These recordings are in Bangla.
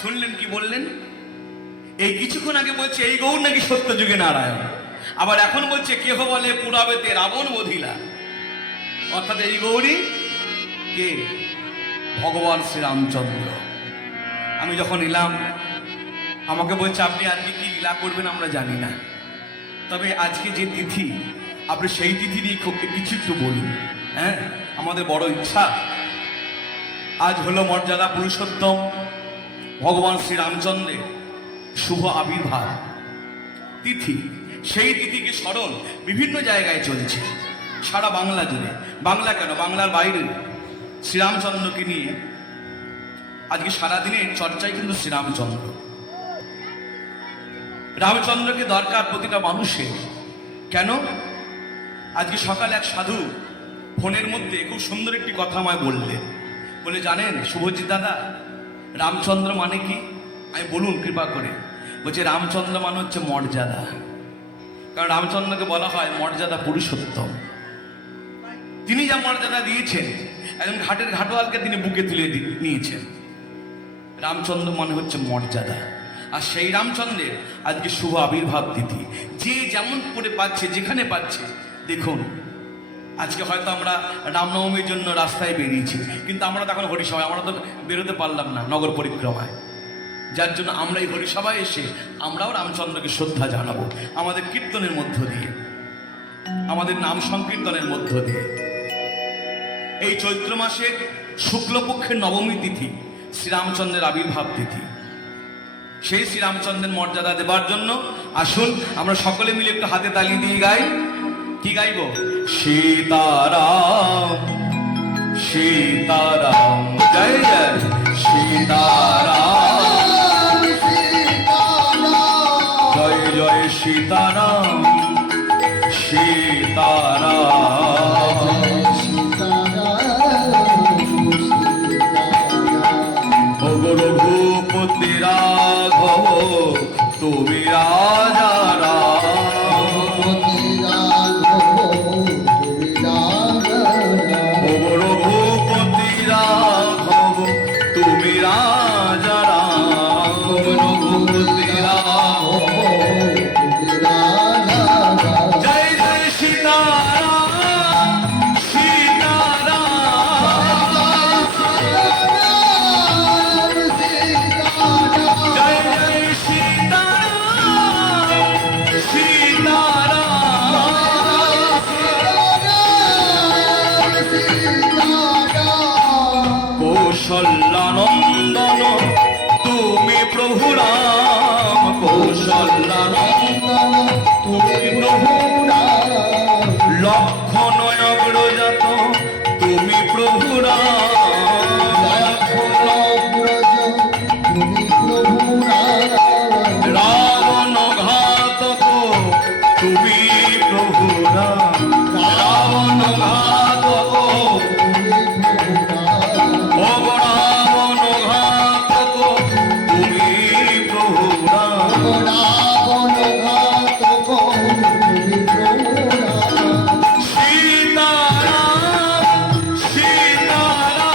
শুনলেন কি বললেন? এই কিছুক্ষণ আগে বলছে এই গৌর নাকি সত্য যুগে নারায়ণ, আবার এখন বলছে কেহ বলে পুরাবেতে রাবণ বধিলা। অর্থাৎ এই গৌরী কে? ভগবান শ্রীরামচন্দ্র। আমি যখন এলাম আমাকে বলছে আপনি আজকে কি লীলা করবেন আমরা জানি না, তবে আজকে যে তিথি আপনি সেই তিথি নিয়ে কিছু একটু বলুন। হ্যাঁ, আমাদের বড় ইচ্ছা। আজ হলো মর্যাদা পুরুষোত্তম ভগবান শ্রীরামচন্দ্রের শুভ আবির্ভাব তিথি। সেই তিথিকে স্মরণ বিভিন্ন জায়গায় চলছে সারা বাংলা জুড়ে। বাংলা কেন, বাংলার বাইরে শ্রীরামচন্দ্রকে নিয়ে আজকে সারাদিনের চর্চায় কিন্তু শ্রীরামচন্দ্র। রামচন্দ্রকে দরকার প্রতিটা মানুষের। কেন? আজকে সকালে এক সাধু ফোনের মধ্যে খুব সুন্দর একটি কথা আমায় বললেন। বলে জানেন শুভজিৎ দাদা, রামচন্দ্র মানে কি? আমি বলুন কৃপা করে। বলছে রামচন্দ্র মানে হচ্ছে মর্যাদা। কারণ রামচন্দ্রকে বলা হয় মর্যাদা পুরুষোত্তম। তিনি যা মর্যাদা দিয়েছেন, একজন ঘাটের ঘাটোয়ালকে তিনি বুকে তুলে নিয়েছেন। রামচন্দ্র মানে হচ্ছে মর্যাদা। আর সেই রামচন্দ্রের আজকে শুভ আবির্ভাব তিথি। যে যেমন করে পাচ্ছে, যেখানে পাচ্ছে। দেখুন আজকে হয়তো আমরা রামনবমীর জন্য রাস্তায় বেরিয়েছি, কিন্তু আমরা তখন হরিসভায়, আমরা তো বেরোতে পারলাম না নগর পরিক্রমায়। যার জন্য আমরা এই হরিসভায় এসে আমরাও রামচন্দ্রকে শ্রদ্ধা জানাবো আমাদের কীর্তনের মধ্য দিয়ে, আমাদের নাম সংকীর্তনের মধ্য দিয়ে। এই চৈত্র মাসের শুক্লপক্ষের নবমী তিথি শ্রীরামচন্দ্রের আবির্ভাব তিথি। সেই শ্রীরামচন্দ্রের মর্যাদা দেবার জন্য আসুন আমরা সকলে মিলে একটু হাতে তালি দিয়ে গাই। কি গাইব? সীতারাম সীতারাম জয় জয় সীতারাম জয় জয় সীতারাম সীতারাম রঘুপতি রাঘব তুমি রাজা রাম, রঘুপতি রাঘব তুমি রাজা রাম, রঘুপতি রাঘব জয় জয় সীতারাম সীতারাম জয় জয় সীতারাম সীতারাম কৌশল্যানন্দন তুমি প্রভু রাম, কৌশল্যানন্দন তুমি প্রভু রাম, লক্ষণ অগ্রজাত তুমি প্রভু রাম, রাবণ ঘাতক তুমি প্রভু রাম, রাবণ ঘাতক রাবণ ঘাতক তুমি প্রভু রাম, সীতারাম সীতারাম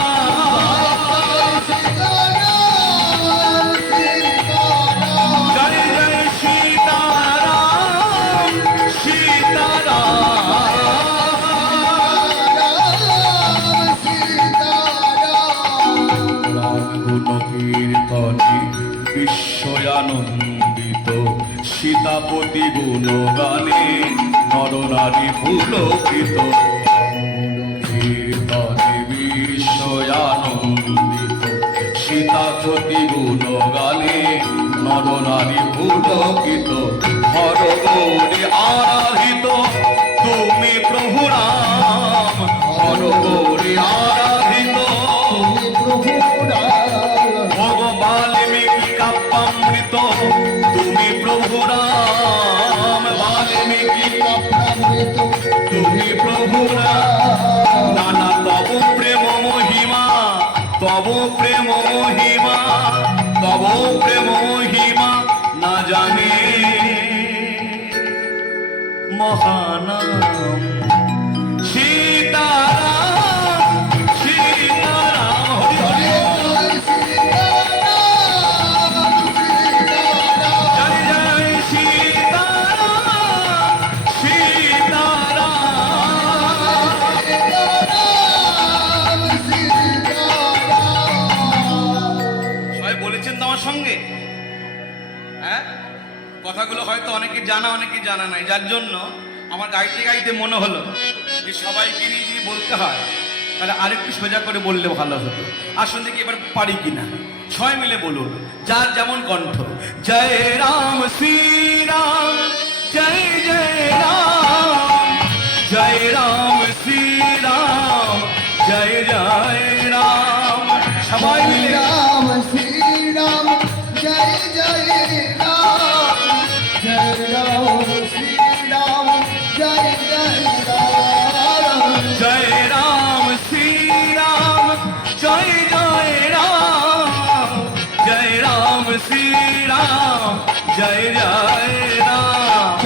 জয় জয় সীতারাম সীতারাম রাম গুণ কীর্তনে বিশ্বয়ানন্দিত, সীতাপতি গুণ গানে নর নারী পুলকিত, কীর্তনে বিশ্বয়ানন্দিত, সীতাপতি গুণ গানে নর নারী পুলকিত, হর গৌরী আরাধিত তুমি প্রভু রাম, হর গৌরী আরাধিত বাল্মীকি কাব্যামৃত তুমি প্রভু রাম, বাল্মীকি কাব্যামৃত তুমি প্রভু রাম, নানা তব প্রেম মহিমা, তব প্রেম মহিমা, তব প্রেম মহিমা না জানে মহানাম সীতারাম সীতারাম হরি হরি তোমার সঙ্গে? হ্যাঁ, কথাগুলো হয়তো অনেকে জানা অনেকে জানা নাই, যার জন্য আমার গাইতে গাইতে মনে হলো যে সবাইকে নিয়ে যদি বলতে হয় তাহলে আরেকটু সোজা করে বললে ভালো হতো। আসুন দেখি এবার পারি কিনা, সবাই মিলে বলুন, যার যেমন কণ্ঠ। জয় রাম শ্রী রাম, জয় জয় রাম, জয় রাম শ্রী রাম, জয় জয় রাম। সবাই মিলে রাম শ্রী রাম, জয় জয় রাম, জয় রাম শ্রী রাম, জয় জয় রাম, জয় রাম শ্রী রাম, জয় জয় রাম, জয় রাম শ্রী রাম, জয় জয় রাম।